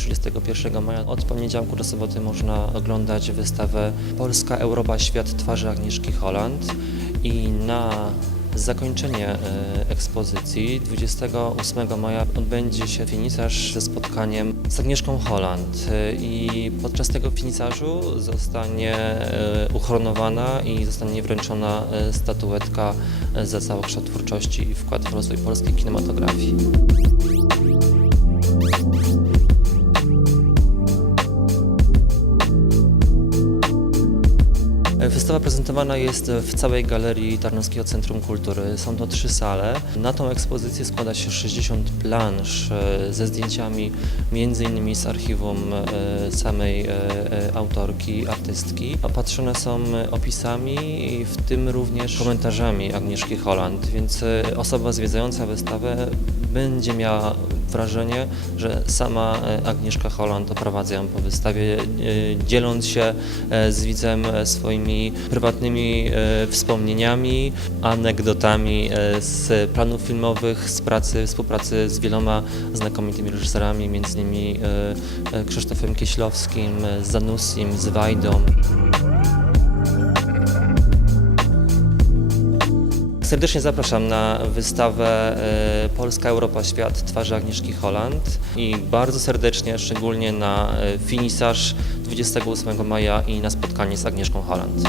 31 maja. Od poniedziałku do soboty można oglądać wystawę Polska, Europa, Świat twarzy Agnieszki Holland i na zakończenie e, ekspozycji 28 maja odbędzie się finisarz ze spotkaniem z Agnieszką Holland E, i podczas tego finisarzu zostanie e, uhonorowana i zostanie wręczona e, statuetka e, za całokształt twórczości i wkład w rozwój polskiej kinematografii. Wystawa prezentowana jest w całej galerii Tarnowskiego Centrum Kultury. Są to trzy sale. Na tą ekspozycję składa się 60 plansz e, ze zdjęciami innymi z archiwum e, samej e, autorki, artystki. Opatrzone są opisami, w tym również komentarzami Agnieszki Holland, więc osoba zwiedzająca wystawę będzie miała wrażenie, że sama e, Agnieszka Holland oprowadza ją po wystawie, e, dzieląc się e, z widzem swoimi prywatnymi wspomnieniami, anegdotami z planów filmowych, z pracy, współpracy z wieloma znakomitymi reżyserami, e, Krzysztofem Kieślowskim, z Zanussim, z Wajdą. Serdecznie zapraszam na wystawę e, Polska, Europa, Świat twarzy Agnieszki Holland i bardzo serdecznie, szczególnie na e, finisarz 28 maja i na spotkanie z Agnieszką Holland.